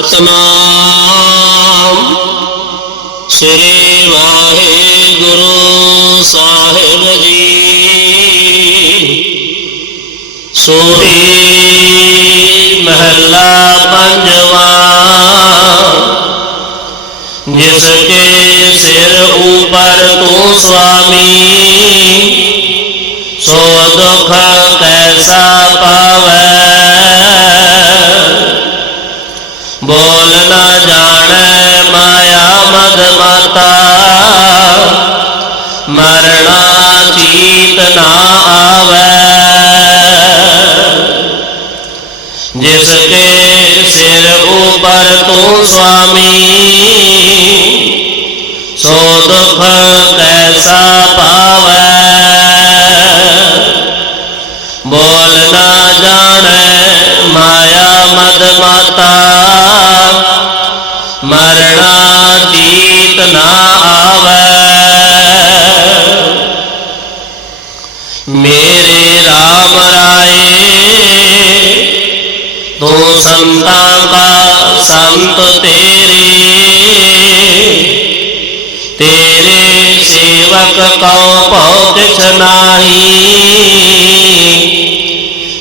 ਸਤਨਾਮ ਸ੍ਰੀ ਵਾਹਿਗੁਰੂ ਸਾਹਿਬ ਜੀ। ਸੋਹੀ ਮਹੱਲਾ ਪੰਜਵਾ। ਜਿਸ ਕੇ ਸਿਰ ਉਪਰ ਤੂੰ ਸੁਆਮੀ ਸੋ ਦੁਖ ਕੈਸਾ ਮਰਣਾ ਨਾ ਆਵੈ। ਜਿਸ ਕੇ ਸਿਰ ਉਪਰ ਤੂੰ ਸੁਆਮੀ ਮੇਰੇ RAM ਰਾਏ। ਤੂੰ ਸੰਤਾਂ ਕਾ ਸੰਤ ਤੇਰੇ। ਤੇਰੇ ਸੇਵਕ ਕਉ ਭਉ ਕਿਛ ਨਾਹੀ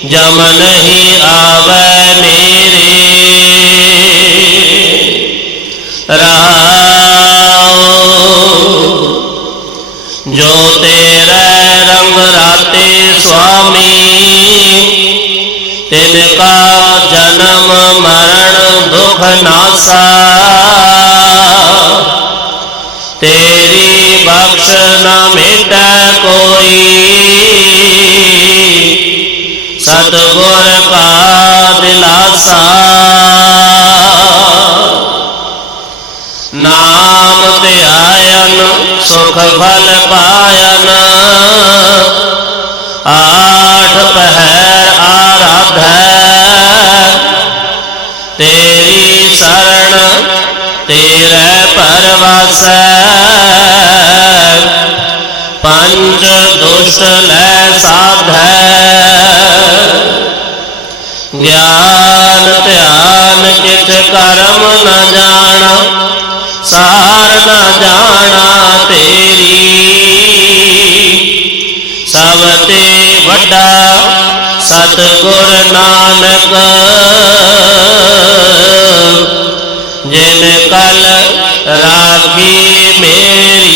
ਜਮ ਨਹੀਂ ਆਵੈ ਮੇਰੇ ਤੇਰੇ ਰੰਗ ਰਾਤੇ ਸੁਆਮੀ। ਤਿਨ ਕਾ ਜਨਮ ਮਰਨ ਦੁਖ ਨਾਸਾ। ਤੇਰੀ ਬਖਸ਼ ਨਾ ਮਿਟੈ ਕੋਈ। ਸਤਗੁਰ ਕਾ ਦਿਲਾਸਾ। ਨਾਮ ਧਿਆਇਨ ਸੁਖ ਫਲ ਪਾਇਨ ਤੇਰੇ ਪੰਜ ਦੁਸ਼ਟ ਲੈ ਸਾਧੈ। ਗਿਆਨ, ਧਿਆਨ ਕਿਛ ਕਰਮ ਨ ਜਾਣਾ, ਸਾਰ ਨ ਜਾਣਾ ਤੇਰੀ। ਸਭ ਤੇ ਵੱਡਾ ਸਤਿਗੁਰ ਨਾਨਕ। ਜਿਨ ਕਲ ਰਾਖੀ ਮੇਰੀ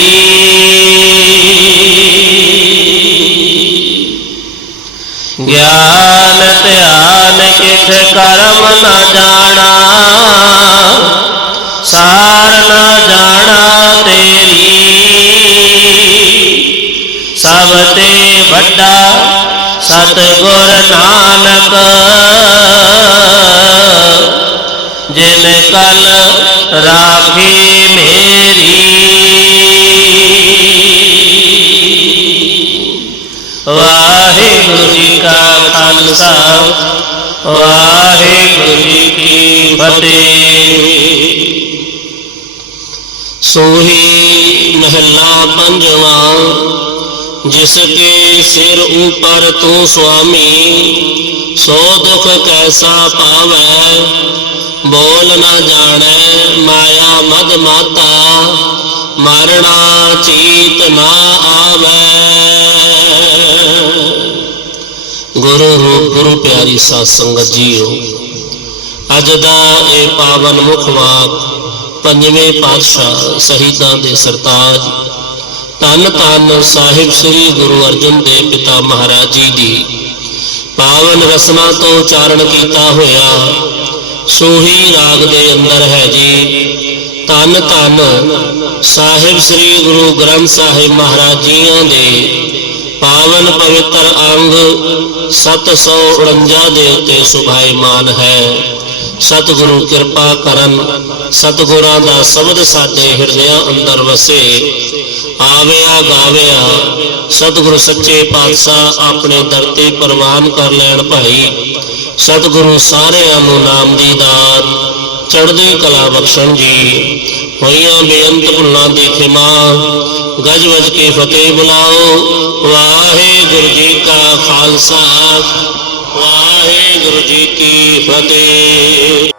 ਗਿਆਨ ਧਿਆਨ ਕਿਛ ਕਰਮ ਨ ਜਾਣਾ ਸਾਰ ਨ ਜਾਣਾ ਤੇਰੀ ਸਭ ਤੇ ਵੱਡਾ ਸਤਿਗੁਰ ਨਾਨਕ ਜਿਨ ਕਲ ਰਾਖੀ ਮੇਰੀ। ਵਾਹਿਗੁਰੂ ਜੀ ਕਾ ਖਾਲਸਾ, ਵਾਹਿਗੁਰੂ ਜੀ ਕੀ ਫਤਿਹ। ਸੋਹੀ ਮਹੱਲਾ ਪੰਜਵਾ, ਜਿਸ ਕੇ ਸਿਰ ਉਪਰ ਤੂੰ ਸੁਆਮੀ, ਸੋ ਦੁਖ ਕੈਸਾ ਪਾਵੈ? ਬੋਲ ਨਾ ਜਾਣੈ ਮਾਇਆ ਮਦ ਮਾਤਾ, ਮਰਣਾ ਚੀਤ ਨਾ ਆਵੈ। ਗੁਰੂ ਰੂਪ, ਗੁਰੂ ਪਿਆਰੀ ਸਾਧ ਸੰਗਤ ਜੀਓ, ਅੱਜ ਦਾ ਇਹ ਪਾਵਨ ਮੁਖ ਵਾਕ ਪੰਜਵੇਂ ਪਾਤਸ਼ਾਹ ਸ਼ਹੀਦਾਂ ਦੇ ਸਰਤਾਜ, ਧੰਨ ਧੰਨ ਸਾਹਿਬ ਸ੍ਰੀ ਗੁਰੂ ਅਰਜਨ ਦੇਵ ਪਿਤਾ ਮਹਾਰਾਜ ਜੀ ਦੀ ਪਾਵਨ ਰਸਨਾ ਤੋਂ ਉਚਾਰਨ ਕੀਤਾ ਹੋਇਆ ਸੋਹੀ ਰਾਗ ਦੇ ਅੰਦਰ ਹੈ ਜੀ। ਧੰਨ ਧੰਨ ਸਾਹਿਬ ਸ੍ਰੀ ਗੁਰੂ ਗ੍ਰੰਥ ਸਾਹਿਬ ਮਹਾਰਾਜ ਜੀਆਂ ਦੇ ਪਾਵਨ ਪਵਿੱਤਰ ਅੰਗ 749 ਦੇ ਉੱਤੇ ਸੁਭਾਈਮਾਨ ਹੈ। ਸਤਿਗੁਰੂ ਕਿਰਪਾ ਕਰਨ, ਸਤਿਗੁਰਾਂ ਦਾ ਸ਼ਬਦ ਸਾਡੇ ਹਿਰਦਿਆਂ ਅੰਦਰ ਵਸੇ। ਆਵਿਆ ਗਾਵਿਆ, ਸਤਿਗੁਰੂ ਸੱਚੇ ਪਾਤਸ਼ਾਹ ਆਪਣੇ ਦਰ ਤੇ ਪ੍ਰਵਾਨ ਕਰ ਲੈਣ ਭਾਈ। ਸਤਿਗੁਰੂ ਸਾਰਿਆਂ ਨੂੰ ਨਾਮ ਦੀ ਦਾਤ, ਚੜ੍ਹਦੀ ਕਲਾ ਬਖਸ਼ਣ ਜੀ। ਹੋਈਆਂ ਬੇਅੰਤ ਭੁੱਲਾਂ ਦੀ ਖਿਮਾ ਗਜ ਵਜ ਕੇ ਫਤਿਹ ਬੁਲਾਓ। ਵਾਹਿਗੁਰੂ ਜੀ ਕਾ ਖਾਲਸਾ, ਵਾਹਿਗੁਰੂ ਜੀ ਕੀ ਫਤਿਹ।